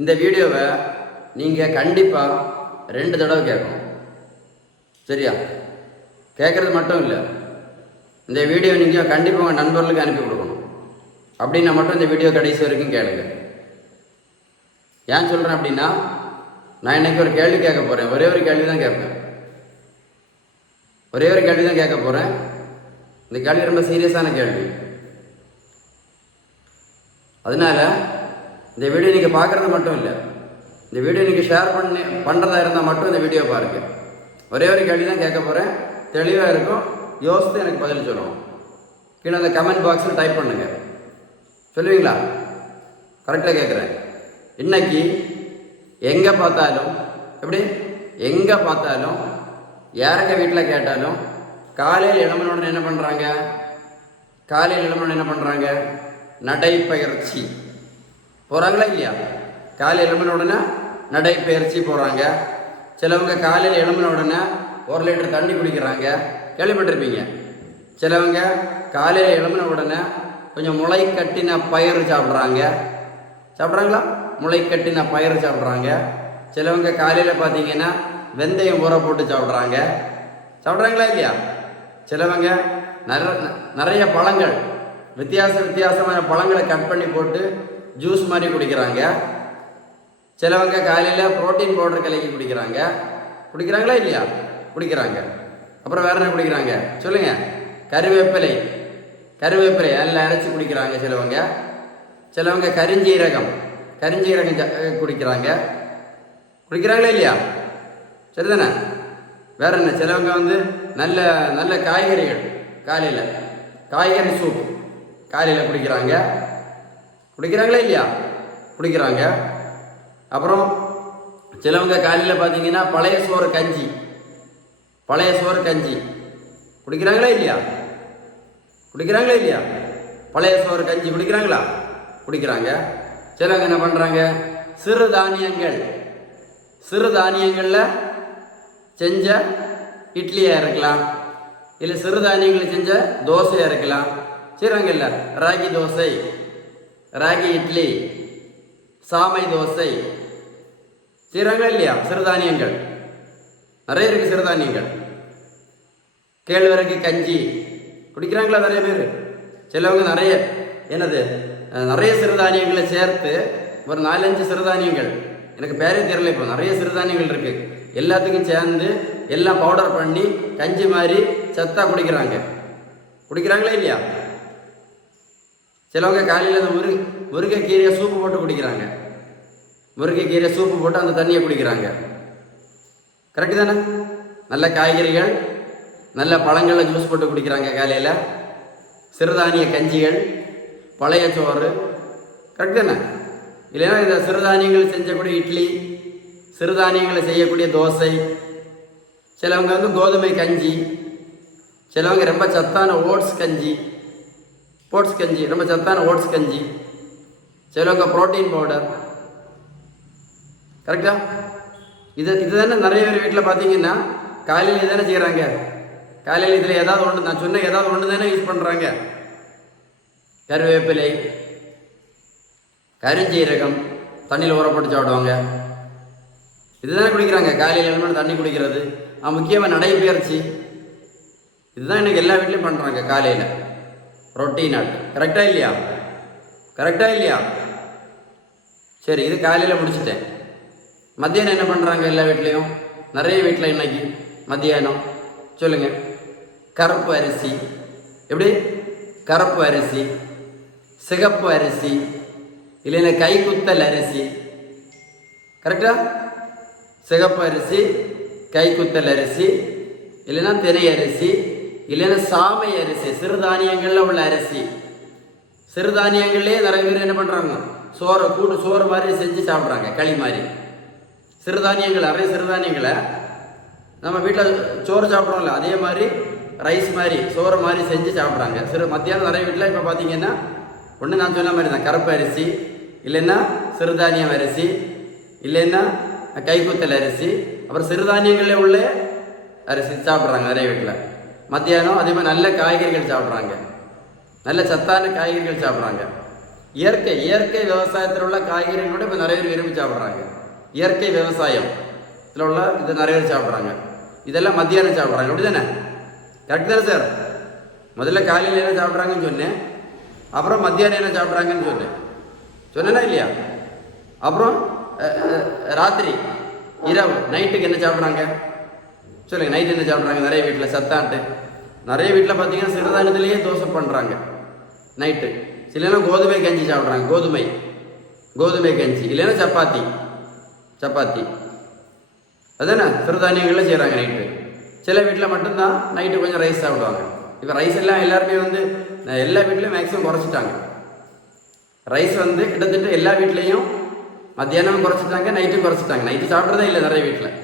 இந்த வீடியோவை நீங்கள் கண்டிப்பாக 2 தடவை கேட்கணும். சரியா? கேட்குறது மட்டும் இல்லை, இந்த வீடியோ நீங்கள் கண்டிப்பாக உங்கள் நண்பர்களுக்கு அனுப்பி கொடுக்கணும். அப்படின்னா மட்டும் இந்த வீடியோ கடைசி வரைக்கும் கேளுங்க. ஏன் சொல்கிறேன் அப்படின்னா, நான் இன்றைக்கி ஒரு கேள்வி கேட்க போகிறேன். ஒரே ஒரு கேள்வி தான் கேட்பேன். ஒரே ஒரு கேள்வி தான் கேட்க போகிறேன். இந்த கேள்வி ரொம்ப சீரியஸான கேள்வி. அதனால் இந்த வீடியோ நீங்கள் பார்க்குறது மட்டும் இல்லை, இந்த வீடியோ நீங்கள் ஷேர் பண்ணுறதா இருந்தால் மட்டும் இந்த வீடியோ பாருங்கள். ஒரே ஒரு கேள்வி தான் கேட்க போகிறேன். தெளிவாக இருக்கும். யோசித்து எனக்கு பதில் சொல்லணும். கீழே அந்த கமெண்ட் பாக்ஸில் டைப் பண்ணுங்கள். சொல்லுவீங்களா? கரெக்டாக கேட்குறேன். இன்னைக்கு எங்கே பார்த்தாலும், எப்படி எங்கே பார்த்தாலும், யாருங்க வீட்டில் கேட்டாலும் காலையில் எழும்பினோடனே என்ன பண்ணுறாங்க? காலையில் எழும்பினோடனே என்ன பண்ணுறாங்க? நடைப்பயிற்சி போகிறாங்களா இல்லையா? காலையில் எழும்பின உடனே நடைப்பயிற்சி போகிறாங்க. சிலவங்க காலையில் எழும்பின உடனே 1 லிட்டர் தண்ணி குடிக்கிறாங்க, கேள்விப்பட்டிருப்பீங்க. சிலவங்க காலையில் எழும்பின உடனே கொஞ்சம் முளை கட்டின பயிர் சாப்பிட்றாங்களா? முளை கட்டின பயிர் சாப்பிட்றாங்க. சிலவங்க காலையில் பார்த்தீங்கன்னா வெந்தயம் ஊற போட்டு சாப்பிட்றாங்களா இல்லையா? சிலவங்க நிறைய பழங்கள், வித்தியாசமான பழங்களை கட் பண்ணி போட்டு ஜூஸ் மாதிரி குடிக்கிறாங்க. சிலவங்க காலையில் புரோட்டீன் பவுடர் கலக்கி குடிக்கிறாங்களா இல்லையா? குடிக்கிறாங்க. அப்புறம் வேற என்ன குடிக்கிறாங்க சொல்லுங்க? கருவேப்பிலை எல்லாம் அரைச்சி குடிக்கிறாங்க. சிலவங்க கரிஞ்சீரகம் குடிக்கிறாங்களா இல்லையா? சரிதானே? வேற என்ன? சிலவங்க நல்ல நல்ல காய்கறிகள், காய்கறி சூப் காலையில் குடிக்கிறாங்களா இல்லையா? குடிக்கிறாங்க. அப்புறம் சிலவங்க காலையில் பார்த்தீங்கன்னா பழைய சோறு கஞ்சி குடிக்கிறாங்களா இல்லையா? பழைய சோறு கஞ்சி குடிக்கிறாங்க. சிலவங்க என்ன பண்ணுறாங்க? சிறுதானியங்களில் செஞ்ச இட்லியாக இருக்கலாம், இல்லை சிறுதானியங்களில் செஞ்ச தோசையாக இருக்கலாம். செய்கிறாங்க இல்லை? ராகி தோசை, ராகி இட்லி, சாமை தோசை செய்கிறாங்களா இல்லையா? சிறுதானியங்கள் நிறைய இருக்குது. சிறுதானியங்கள், கேழ்வரகு கஞ்சி குடிக்கிறாங்களா நிறைய பேர். சிலவங்க நிறைய சிறுதானியங்களை சேர்த்து ஒரு 4-5 சிறுதானியங்கள், எனக்கு பேரே தெரியல, இப்போ நிறைய சிறுதானியங்கள் இருக்குது, எல்லாத்துக்கும் சேர்ந்து எல்லாம் பவுடர் பண்ணி கஞ்சி மாதிரி சத்தா குடிக்கிறாங்களா இல்லையா? சிலவங்க காலையில் அந்த முருங்கைக்கீரையை சூப்பு போட்டு குடிக்கிறாங்க. முருங்கைக்கீரை சூப்பு போட்டு அந்த தண்ணியை குடிக்கிறாங்க. கரெக்டு தானே? நல்ல காய்கறிகள், நல்ல பழங்களை ஜூஸ் போட்டு குடிக்கிறாங்க காலையில். சிறுதானிய கஞ்சிகள், பழைய சோறு, கரெக்டு தானே? இல்லைன்னா இந்த சிறுதானியங்கள் செஞ்சக்கூடிய இட்லி, சிறுதானியங்களை செய்யக்கூடிய தோசை. சிலவங்க கோதுமை கஞ்சி, சிலவங்க ரொம்ப சத்தான ஓட்ஸ் கஞ்சி, ரொம்ப சத்தான ஓட்ஸ் கஞ்சி. சிலவங்க புரோட்டீன் பவுடர். கரெக்டா? இது தானே நிறைய பேர் வீட்டில் பார்த்தீங்கன்னா காலையில் இதானே செய்கிறாங்க. காலையில் இதில் ஏதாவது ஒன்று, நான் சொன்ன ஏதாவது ஒன்று தானே யூஸ் பண்ணுறாங்க. கருவேப்பிலை, கரிஞ்சீரகம் தண்ணியில் ஊற போட்டு சாப்பிடுவாங்க. இதுதானே குடிக்கிறாங்க. காலையில் எழுந்து தண்ணி குடிக்கிறது, முக்கியமாக நடைப்பயிற்சி. இதுதான் எனக்கு எல்லா வீட்லையும் பண்ணுறாங்க காலையில். ரொட்டீன் ஆட். கரெக்டாக இல்லையா? சரி, இது காலையில் முடிச்சுட்டேன். மத்தியானம் என்ன பண்ணுறாங்க? எல்லா வீட்லேயும், நிறைய வீட்டில் இன்னைக்கு மத்தியானம் சொல்லுங்கள், கருப்பு அரிசி, எப்படி கருப்பு அரிசி, சிகப்பு அரிசி, இல்லைன்னா கைக்குத்தல் அரிசி. கரெக்டா? சிகப்பு அரிசி, கைக்குத்தல் அரிசி, இல்லைன்னா தினை அரிசி, இல்லைன்னா சாமை அரிசி, சிறுதானியங்களில் உள்ள அரிசி. சிறுதானியங்கள்லேயே நிறைய பேர் என்ன பண்ணுறாங்க? சோறு மாதிரி செஞ்சு சாப்பிட்றாங்க, களி மாதிரி. நிறைய சிறுதானியங்களை நம்ம வீட்டில் சோறு சாப்பிட்றோம்ல, அதே மாதிரி ரைஸ் மாதிரி, சோறு மாதிரி செஞ்சு சாப்பிட்றாங்க. மத்தியானம் நிறைய வீட்டில் இப்போ பார்த்தீங்கன்னா ஒன்று நான் சொன்ன மாதிரி தான், கருப்பு அரிசி, இல்லைன்னா சிறுதானியம் அரிசி, இல்லைன்னா கைக்குத்தல் அரிசி, அப்புறம் சிறுதானியங்களே உள்ள அரிசி சாப்பிட்றாங்க நிறைய வீட்டில். மத்தியானம் அதே மாதிரி நல்ல காய்கறிகள் சாப்பிட்றாங்க, நல்ல சத்தான காய்கறிகள் சாப்பிட்றாங்க. இயற்கை விவசாயத்தில் உள்ள காய்கறிகள் கூட இப்போ நிறைய பேர் விரும்பி சாப்பிட்றாங்க. இயற்கை விவசாயம் இதில் உள்ள இது நிறைய பேர் சாப்பிட்றாங்க. இதெல்லாம் மத்தியானம் சாப்பிட்றாங்க, அப்படி தானே? கரெக்ட் தானே சார்? முதல்ல காலையில் என்ன சாப்பிட்றாங்கன்னு சொன்னேன், அப்புறம் மத்தியானம் என்ன சாப்பிட்றாங்கன்னு சொன்னேன்னா இல்லையா? அப்புறம் ராத்திரி இரவு நைட்டுக்கு என்ன சாப்பிட்றாங்க சொல்லுங்கள். நைட்டு என்ன சாப்பிட்றாங்க? நிறைய வீட்டில் சத்தான்ட்டு நிறைய வீட்டில் பார்த்தீங்கன்னா சிறுதானியத்திலேயே தோசை பண்ணுறாங்க நைட்டு. சிலனா கோதுமை கஞ்சி சாப்பிட்றாங்க, கோதுமை கஞ்சி, இல்லைன்னா சப்பாத்தி அதுதானே சிறுதானியங்களில் செய்கிறாங்க நைட்டு. சில வீட்டில் மட்டும்தான் நைட்டு கொஞ்சம் ரைஸ் சாப்பிடுவாங்க. இப்போ ரைஸ் எல்லாம் எல்லாருமே எல்லா வீட்லேயும் மேக்ஸிமம் குறைச்சிட்டாங்க. ரைஸ் கிட்டத்தட்ட எல்லா வீட்லேயும் மத்தியானம் குறைச்சிட்டாங்க, நைட்டும் குறைச்சிட்டாங்க. நைட்டு சாப்பிட்றதே இல்லை நிறைய வீட்டில்.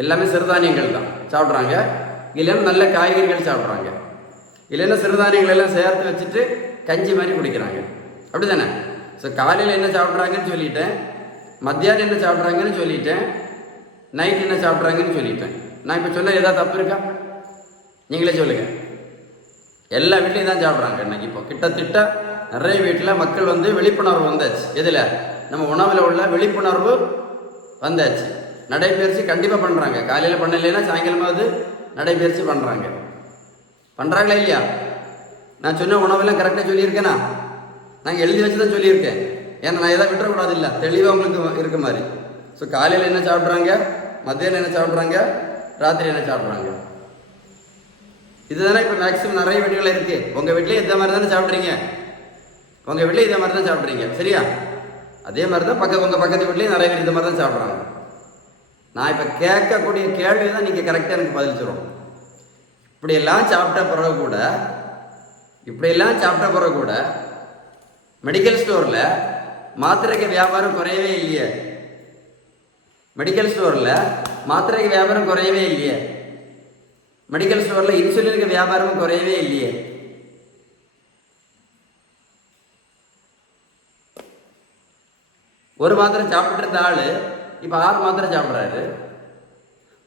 எல்லாமே சிறுதானியங்கள் தான் சாப்பிட்றாங்க, இல்லைன்னா நல்ல காய்கறிகள் சாப்பிட்றாங்க, இல்லைன்னா சிறுதானியங்கள் எல்லாம் சேர்த்து வச்சுட்டு கஞ்சி மாதிரி குடிக்கிறாங்க, அப்படி தானே? ஸோ காலையில் என்ன சாப்பிட்றாங்கன்னு சொல்லிட்டேன், மத்தியானம் என்ன சாப்பிட்றாங்கன்னு சொல்லிட்டேன், நைட் என்ன சாப்பிட்றாங்கன்னு சொல்லிட்டேன். நான் இப்போ சொன்ன ஏதாவது தப்பு இருக்கா? நீங்களே சொல்லுங்கள். எல்லா வீட்லையும் தான் சாப்பிட்றாங்க இன்னைக்கு. இப்போ கிட்டத்தட்ட நிறைய வீட்டில் மக்கள் விழிப்புணர்வு வந்தாச்சு. எதில்? நம்ம உணவில் உள்ள விழிப்புணர்வு வந்தாச்சு. நடைபயிற்சி கண்டிப்பாக பண்ணுறாங்க. காலையில் பண்ணலைன்னா சாயங்காலமாவது நடைபயிற்சி பண்ணுறாங்களா இல்லையா? நான் சொன்ன உணவெல்லாம் கரெக்டாக சொல்லியிருக்கேனா? நாங்கள் எழுதி வச்சு தான் சொல்லியிருக்கேன். ஏன்னா நான் எதாவது விட்டுறக்கூடாது, இல்லை தெளிவாக உங்களுக்கு இருக்க மாதிரி. ஸோ காலையில் என்ன சாப்பிட்றாங்க, மத்தியானம் என்ன சாப்பிட்றாங்க, ராத்திரி என்ன சாப்பிட்றாங்க, இதுதானே இப்போ மேக்ஸிமம் நிறைய வீடுகள் இருக்குது. உங்கள் வீட்லேயும் இதே மாதிரி தானே சாப்பிட்றீங்க, உங்கள் வீட்லேயும் இதே மாதிரி தான் சாப்பிட்றீங்க, சரியா? அதே மாதிரி தான் உங்கள் பக்கத்து வீட்லேயும் நிறைய பேர் இந்த மாதிரி தான் சாப்பிட்றாங்க. நான் இப்போ கேட்கக்கூடிய கேள்வி தான் நீங்கள் கரெக்டாக எனக்கு பதில் சொல்லணும். இப்படியெல்லாம் சாப்பிட்ட பிறகு கூட மெடிக்கல் ஸ்டோரில் மாத்திரைக்கு வியாபாரம் குறையவே இல்லையே. மெடிக்கல் ஸ்டோரில் மாத்திரைக்கு வியாபாரம் குறையவே இல்லையே. மெடிக்கல் ஸ்டோரில் இன்சுலினுக்கு வியாபாரமும் குறையவே இல்லையே. ஒரு மாத்திரை சாப்பிட்டு இருந்த ஆள் இப்போ 6 மாத்திரை சாப்பிட்றாரு.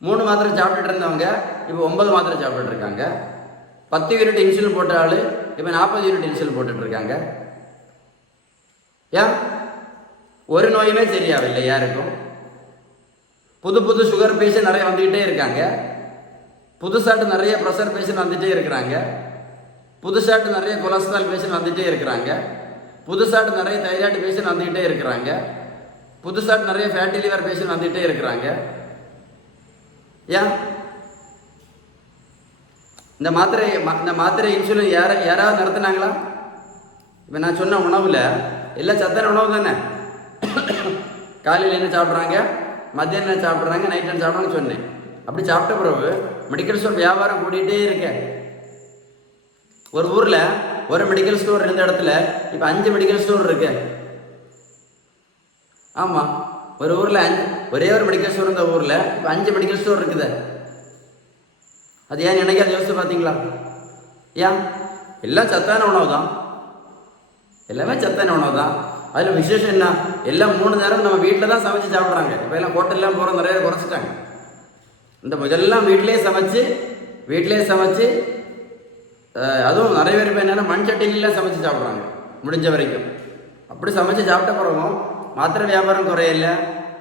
3 மாத்திரை சாப்பிட்டுட்டு இருந்தவங்க இப்போ 9 மாத்திரை சாப்பிட்டு இருக்காங்க. 10 யூனிட் இன்சுலின் போட்ட ஆள் இப்போ 40 யூனிட் இன்சுலின் போட்டுட்டு இருக்காங்க. ஏன்? ஒரு நோயுமே சரியாவில்லை யாருக்கும். புது சுகர் பேஷண்ட் நிறைய வந்துக்கிட்டே இருக்காங்க. புதுசாட்டு நிறைய ப்ரெஷர் பேஷண்ட் வந்துகிட்டே இருக்கிறாங்க. புதுசாட்டு நிறைய கொலஸ்ட்ரால் பேஷண்ட் வந்துகிட்டே இருக்கிறாங்க. புதுசாட்டு நிறைய தைராய்டு பேஷண்ட் வந்துக்கிட்டே இருக்கிறாங்க. புதுசாட்டு நிறைய ஃபேட்டி லிவர் பேஷண்ட் வந்துகிட்டே இருக்கிறாங்க. ஏன்? இந்த மாத்திரை இன்சுலின் யாராவது நடத்தினாங்களா? இப்போ நான் சொன்ன உணவில் எல்லாம் சத்தான உணவு தானே. காலையில் என்ன சாப்பிட்றாங்க, மத்தியானம் என்ன சாப்பிட்றாங்க, நைட் என்ன சாப்பிட்றாங்கன்னு சொன்னேன். அப்படி சாப்பிட்ட பிறகு மெடிக்கல் ஸ்டோர் வியாபாரம் கூட்டிகிட்டே இருக்கேன். ஒரு ஊரில் ஒரு மெடிக்கல் ஸ்டோர் இருந்த இடத்துல இப்போ 5 மெடிக்கல் ஸ்டோர் இருக்கு. ஆமாம், ஒரு ஊரில் ஒரே ஒரு மெடிக்கல் ஸ்டோர் இருந்த ஊரில் இப்போ 5 மெடிக்கல் ஸ்டோர் இருக்குது. அது ஏன் நினைக்காத யோசிச்சு பார்த்தீங்களா? ஏன்? எல்லாம் சத்தான உணவு தான், எல்லாமே சத்தான உணவு தான். அதில் விசேஷம் என்ன? எல்லாம் 3 நேரம் நம்ம வீட்டில் தான் சமைச்சு சாப்பிட்றாங்க. இப்போ எல்லாம் ஹோட்டல்லாம் போகிற நிறைய குறைச்சிட்டாங்க. இந்த முதல்லாம் வீட்டிலே சமைச்சு அதுவும் நிறைய பேர் இப்போ என்னென்னா மண் சட்டிலாம் சமைச்சு சாப்பிட்றாங்க முடிஞ்ச வரைக்கும். அப்படி சமைச்சு சாப்பிட்ட பிறகும் மாத்திரை வியாபாரம் குறையில்லை,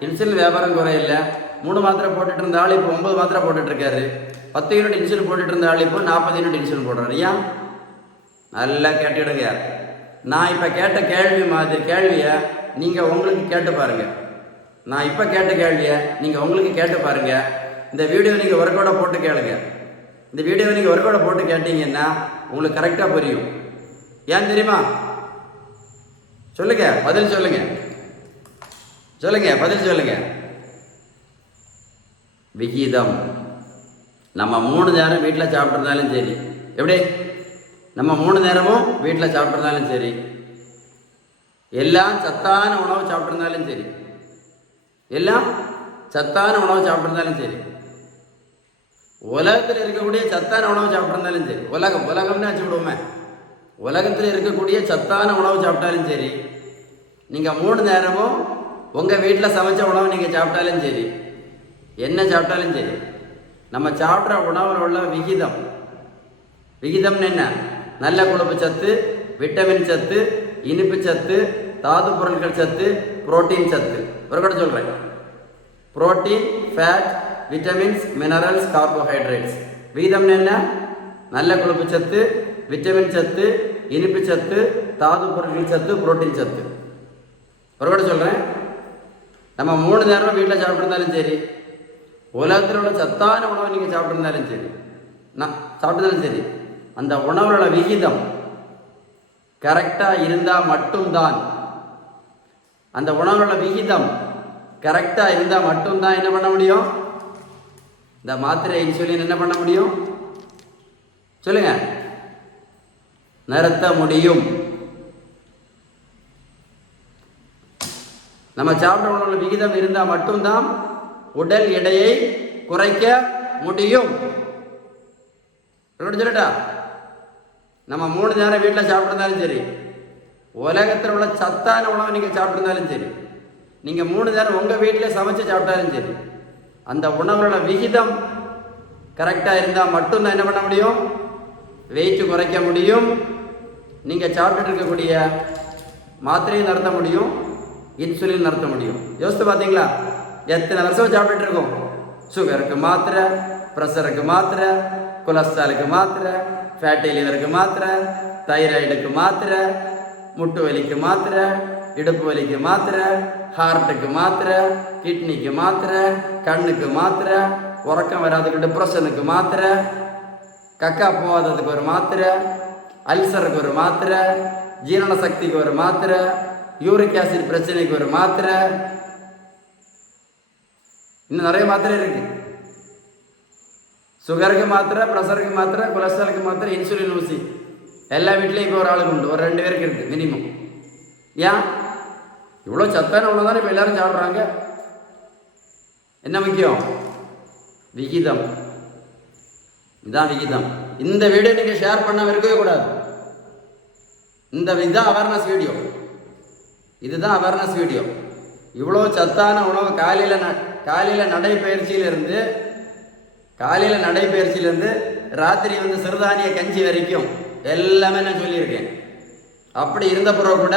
இன்சுலின் வியாபாரம் குறையில்லை. 3 மாத்திரை போட்டுட்டு இருந்த ஆள் இப்போ 9 மாத்திரை போட்டுட்ருக்காரு. 10 யூனிட் இன்சுலின் போட்டுட்டு இருந்த ஆள் இப்போ 40 யூனிட் இன்சுலின் போடுறாரு. ஏன்? நல்லா கேட்டுடுங்க. நான் இப்போ கேட்ட கேள்வியை நீங்கள் உங்களுக்கு கேட்டு பாருங்கள். நான் இப்போ கேட்ட கேள்வியை நீங்கள் உங்களுக்கு கேட்டு பாருங்கள். இந்த வீடியோ நீங்கள் ஒர்க்கோட போட்டு கேளுங்க. இந்த வீடியோவை நீங்கள் ஒர்க்கோட போட்டு கேட்டீங்கன்னா உங்களுக்கு கரெக்டாக புரியும். ஏன் தெரியுமா? சொல்லுங்க, பதில் சொல்லுங்க. விகிதம். நம்ம 3 நேரம் வீட்டில் சாப்பிட்றதாலும் சரி, எப்படி நம்ம 3 நேரமும் வீட்டில் சாப்பிட்றதாலும் சரி, எல்லாம் சத்தான உணவு சாப்பிட்றதாலும் சரி, உலகத்தில் இருக்கக்கூடிய சத்தான உணவு சாப்பிட்றதாலும் சரி, உலகம்னு வச்சு விடுவோமே, உலகத்தில் இருக்கக்கூடிய சத்தான உணவு சாப்பிட்டாலும் சரி, நீங்கள் 3 நேரமும் உங்கள் வீட்டில் சமைச்ச உணவு நீங்கள் சாப்பிட்டாலும் சரி, என்ன சாப்பிட்டாலும் சரி, நம்ம சாப்பிட்ற உணவில் உள்ள விகிதம்னு என்ன? நல்ல கொழுப்பு சத்து, விட்டமின் சத்து, இனிப்பு சத்து, தாது பொருட்கள் சத்து, புரோட்டீன் சத்து. ஒரு கூட சொல்கிறேன். Protein, fat, vitamins, minerals, carbohydrates. வீதம் என்ன? நல்ல கொழுப்பு சத்து, விட்டமின் சத்து, இனிப்பு சத்து, தாது பொருட்கள் சத்து, புரோட்டீன் சத்து. ஒரு கூட சொல்கிறேன். நம்ம 3 நேரம் வீட்டில் சாப்பிட்ருந்தாலும் சரி, உலகத்தில் உள்ள சத்தான உணவை நீங்கள் சாப்பிட்ருந்தாலும் சரி, சாப்பிட்ருந்தாலும் சரி, அந்த உணவோட விகிதம் கரெக்டாக இருந்தால் மட்டும்தான், அந்த உணவோட விகிதம் கரெக்டாக இருந்தால் மட்டும்தான் என்ன பண்ண முடியும்? இந்த மாத்திரை இன்சுலின் என்ன பண்ண முடியும்? சொல்லுங்க. நிறுத்த முடியும். நம்ம சாப்பிட்ற உணவுல விகிதம் இருந்தால் மட்டும்தான் உடல் எடையை குறைக்க முடியும். சொல்லட்டா? நம்ம 3 நேரம் வீட்டில் சாப்பிட்ருந்தாலும் சரி, உலகத்தில் உள்ள சத்தான உணவை நீங்கள் சாப்பிட்ருந்தாலும் சரி, நீங்கள் 3 நேரம் உங்கள் வீட்டில் சமைச்சு சாப்பிட்டாலும் சரி, அந்த உணவோட விகிதம் கரெக்டாக இருந்தால் மட்டும்தான் என்ன பண்ண முடியும்? வெயிட் குறைக்க முடியும். நீங்கள் சாப்பிட்டுட்டு இருக்கக்கூடிய மாத்திரையும் நிறுத்த முடியும், இன்சுலின் நிறுத்த முடியும். யோசித்து பார்த்தீங்களா? எத்தனை வருஷம் சாப்பிட்டுட்டு இருக்கோம். சுகருக்கு மாத்திரை, ப்ரெஷருக்கு மாத்திரை, கொலஸ்ட்ராலுக்கு மாத்திரை, ஃபேட்டி லிவருக்கு மாத்திரை, தைராய்டுக்கு மாத்திரை, முட்டு வலிக்கு மாத்திரை, இடுப்பு வலிக்கு மாத்திரை, ஹார்ட்டுக்கு மாத்திரை, கிட்னிக்கு மாத்திரை, கண்ணுக்கு மாத்திரை, உறக்கம் வராதுக்கு டிப்ரெஷனுக்கு மாத்திரை, கக்கா போகாததுக்கு ஒரு மாத்திரை, அல்சருக்கு ஒரு மாத்திரை, ஜீரண சக்திக்கு ஒரு மாத்திரை, யூரிக் ஆசிட் பிரச்சனைக்கு ஒரு மாத்திரை, இன்னும் நிறைய மாத்திரை இருக்கு. சுகருக்கு மாத்திரை, ப்ரெஷருக்கு மாத்திரை, கொலஸ்ட்ராலுக்கு மாத்திரை, இன்சுலின் ஊசி எல்லா வீட்லேயும் இப்போ ஒரு ஆளுக்கு உண்டு, ஒரு 2 பேருக்கு இருக்குது மினிமம். ஏன்? இவ்வளோ சத்தான உணவு தானே இப்போ எல்லாரும் சாப்பிட்றாங்க. என்ன முக்கியம்? விகிதம். இதுதான் விகிதம். இந்த வீடியோ நீங்கள் ஷேர் பண்ண இருக்கவே கூடாது. இதுதான் அவேர்னஸ் வீடியோ. இதுதான் அவேர்னஸ் வீடியோ. இவ்வளோ சத்தான உணவு காலையில் நடைப்பயிற்சியிலேருந்து ராத்திரி சிறுதானிய கஞ்சி வரைக்கும் எல்லாமே நான் சொல்லியிருக்கேன். அப்படி இருந்த பிறகு கூட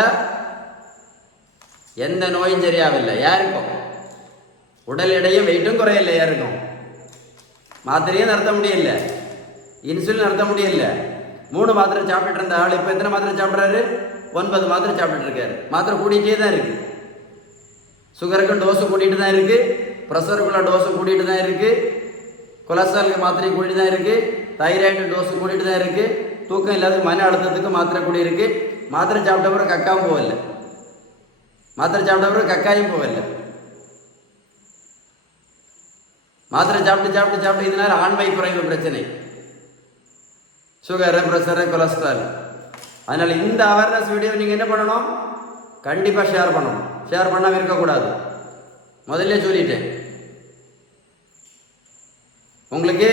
எந்த நோயும் சரியாகவில்லை யாருக்கும். உடல் எடையும் வெயிட்டும் குறையில்லை யாருக்கும். மாத்திரையும் நிறுத்த முடியல, இன்சுலின் நிறுத்த முடியல. 3 மாத்திரை சாப்பிட்டுட்டு இருந்த ஆள் இப்போ எத்தனை மாத்திரை சாப்பிட்றாரு? 9 மாத்திரை சாப்பிட்டுட்டு இருக்காரு. மாத்திரை கூட்டிகிட்டே தான் இருக்கு. சுகருக்கு டோஸு கூட்டிகிட்டு தான் இருக்கு, ப்ரெஷருக்குள்ள டோஸு கூட்டிகிட்டு தான் இருக்கு, கொலஸ்ட்ராலுக்கு மாத்திரை கூட்டிகிட்டு தான் இருக்கு, தைராய்டு டோஸு கூட்டிகிட்டு தான் இருக்கு, தூக்கம் இல்லாத மன அழுத்தத்துக்கு மாத்திரை கூடி இருக்கு. மாத்திரை சாப்பிட்ட பிறகு கக்காவும் போகல, மாத்திரை சாப்பிட்ட பிறகு கக்காயும் போகல. மாத்திரை சாப்பிட்டு இதனால ஆண்மை குறைவு பிரச்சனை, சுகரு, ப்ரெஷரு, கொலஸ்ட்ரால். அதனால் இந்த அவேர்னஸ் வீடியோ நீங்கள் என்ன பண்ணணும்? கண்டிப்பாக ஷேர் பண்ணணும். ஷேர் பண்ணாமல் இருக்கக்கூடாது. முதல்ல சொல்லிட்டேன். உங்களுக்கு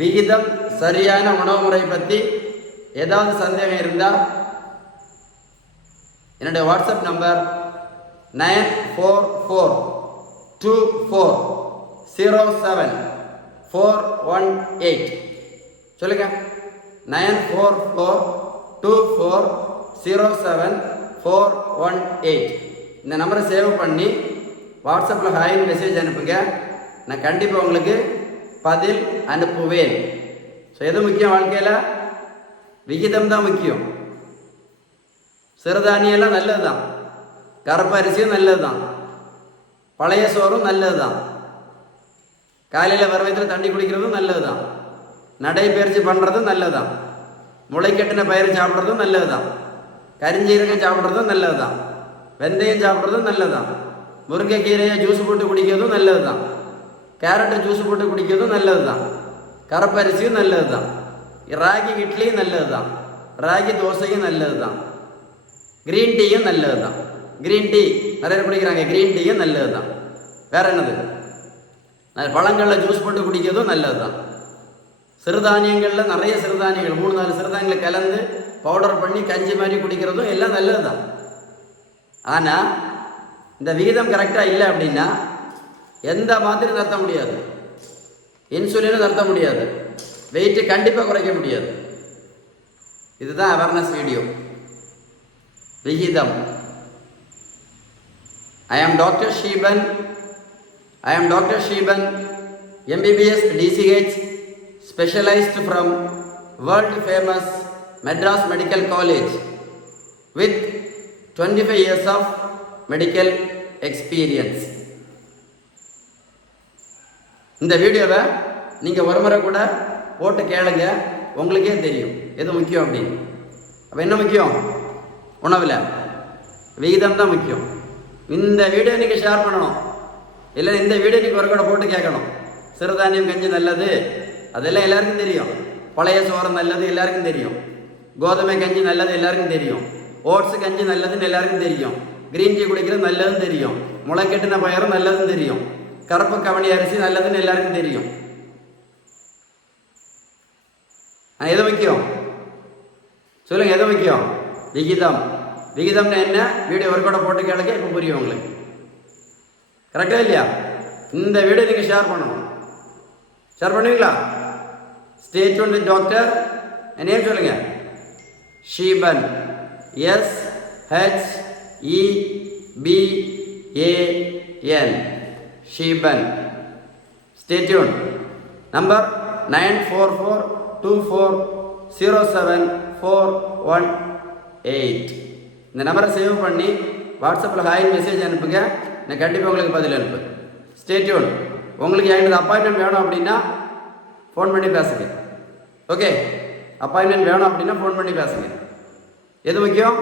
விகிதம் சரியான உணவு முறை பற்றி ஏதாவது சந்தேகம் இருந்தால் என்னுடைய வாட்ஸ்அப் நம்பர் 9442407418. சொல்லுங்க. 9442407418. இந்த நம்பரை சேவ் பண்ணி வாட்ஸ்அப்பில் ஹாய்னு மெசேஜ் அனுப்புங்க. நான் கண்டிப்பாக உங்களுக்கு பதில் அனுப்புவேன். ஸோ எது முக்கியம் வாழ்க்கையில்? விகிதம் தான் முக்கியம். சிறுதானியெல்லாம் நல்லது தான், கருப்பரிசியும் நல்லது தான், பழைய சோறும் நல்லது தான், காலையில் வறுவயத்தில் தண்ணி குடிக்கிறதும் நல்லது தான், நடைப்பயிற்சி பண்ணுறதும் நல்லது தான், முளைக்கட்டின பயிர் சாப்பிட்றதும் நல்லது தான், கரிஞ்சீரகம் சாப்பிட்றதும் நல்லது தான், வெந்தயம் சாப்பிட்றதும் நல்லது தான், முருங்கைக்கீரையை ஜூஸ் போட்டு குடிக்கிறதும் நல்லது தான், கேரட்டை ஜூஸ் போட்டு குடிக்கிறதும் நல்லது தான், கருப்பரிசியும் நல்லது தான், ராகி இட்லியும் நல்லது தான், ராகி தோசையும் நல்லது தான், கிரீன் டீயும் நல்லது தான். கிரீன் டீ நிறைய குடிக்கிறாங்க, கிரீன் டீயும் நல்லது தான். வேற என்னது? பழங்களில் ஜூஸ் போட்டு குடிக்கிறதும் நல்லது தான். சிறுதானியங்களில் நிறைய சிறுதானியங்கள் 3-4 சிறுதானியங்களை கலந்து பவுடர் பண்ணி கஞ்சி மாதிரி குடிக்கிறதும் எல்லாம் நல்லது தான். ஆனால் இந்த விகிதம் கரெக்டாக இல்லை அப்படின்னா எந்த மாத்திரை நிறுத்த முடியாது, இன்சுலினும் நிறுத்த முடியாது, வெயிட்டு கண்டிப்பாக குறைக்க முடியாது. இதுதான் அவேர்னஸ் வீடியோ. விகிதம். I am Dr. Sheban, MBBS DCH, specialized from world famous Madras Medical College with 25 years of medical experience. இந்த வீடியோவை நீங்கள் ஒரு முறை கூட போட்டு கேளுங்க, உங்களுக்கே தெரியும் எது முக்கியம் அப்படின்னு. அப்போ என்ன முக்கியம்? உணவில் விகிதம் தான் முக்கியம். இந்த வீடியோ நீங்கள் ஷேர் பண்ணணும், இல்லை இந்த வீடியோ நீங்கள் ஒரு கூட போட்டு கேட்கணும். சிறுதானியம் கஞ்சி நல்லது, அதெல்லாம் எல்லாருக்கும் தெரியும். பழைய சோறு நல்லது எல்லாருக்கும் தெரியும். கோதுமை கஞ்சி நல்லது எல்லாருக்கும் தெரியும். ஓட்ஸ் கஞ்சி நல்லதுன்னு எல்லாருக்கும் தெரியும். கிரீன் டீ குடிக்கிறது நல்லதுன்னு தெரியும். முளைக்கட்டின பயிரும் நல்லதுன்னு தெரியும். கருப்பு கவனி அரிசி நல்லதுன்னு எல்லாருக்கும் தெரியும். எது முக்கியம் சொல்லுங்க, எது முக்கியம்? விகிதம். விகிதம்னு என்ன? வீடியோ ஒரு கூட போட்டு கேளுங்க, இப்போ புரியும் உங்களுக்கு. கரெக்டா இல்லையா? இந்த வீடியோ நீங்கள் ஷேர் பண்ணணும். ஷேர் பண்ணுவீங்களா? Stay tune with doctor. என் நேம் சொல்லுங்க, Sheban. SHEBAN, Sheban. Stay tune. Number 9442407418. இந்த நம்பரை சேவ் பண்ணி வாட்ஸ்அப்பில் ஹாய் மெசேஜ் அனுப்புங்க. நான் கண்டிப்பாக உங்களுக்கு பதில் அனுப்பு. Stay tune. உங்களுக்கு என்கிட்ட அப்பாயின்மெண்ட் வேணும் அப்படின்னா ஃபோன் பண்ணி பேசுங்க. ஓகே, அப்பாயின்மெண்ட் வேணும் அப்படின்னா ஃபோன் பண்ணி பேசுங்க. எது முக்கியம்?